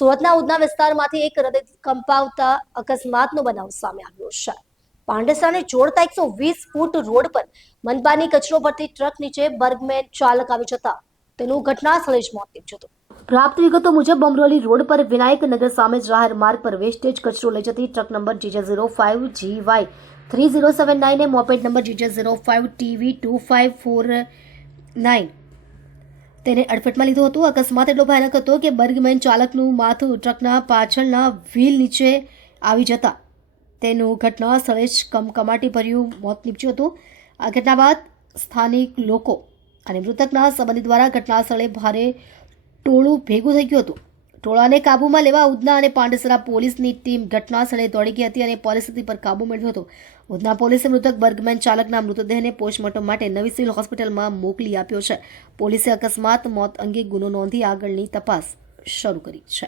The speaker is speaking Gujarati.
સુરતના ઉધના વિસ્તારમાંથી એક હૃદય કંપાવતા અકસ્માતનો બનાવ સામે આવ્યો છે। પાંડેસરાને જોડતા 120 ફૂટ રોડ પર મનપાની કચરો ભરતી ટ્રક નીચે બર્ગમેન ચાલક આવી જતા તેનું ઘટના સ્થળે જ મોત નીપજ્યું હતું। પ્રાપ્ત વિગતો મુજબ બમરોલી રોડ પર વિનાયક નગર સામે જાહેર માર્ગ પર વેસ્ટેજ કચરો લઈ જતી truck number GJ05GY3079 moped number GJ05TV2549 તેને અડફેટમાં લીધો હતો। અકસ્માત એટલો ભયાનક હતો કે બર્ગમેન ચાલકનું માથું ટ્રકના પાછળના વ્હીલ નીચે આવી જતા તેનું ઘટના સ્થળે જ કમકમાટી ભર્યું મોત નીપજ્યું હતું। આ ઘટના બાદ સ્થાનિક લોકો અને મૃતકના સંબંધી દ્વારા ઘટના સ્થળે ભારે ટોળું ભેગું થઈ ગયું હતું। ટોળાને કાબૂમાં લેવા ઉધના અને પાંડેસરા પોલીસની ટીમ ઘટના સ્થળે દોડી ગઈ હતી અને પરિસ્થિતિ પર કાબૂ મેળવ્યો હતો। ઉધના પોલીસે મૃતક બર્ગમેન ચાલકના મૃતદેહને પોસ્ટમોર્ટમ માટે નવી સિવિલ હોસ્પિટલમાં મોકલી આપ્યો છે। પોલીસે અકસ્માત મોત અંગે ગુનો નોંધી આગળની તપાસ શરૂ કરી છે।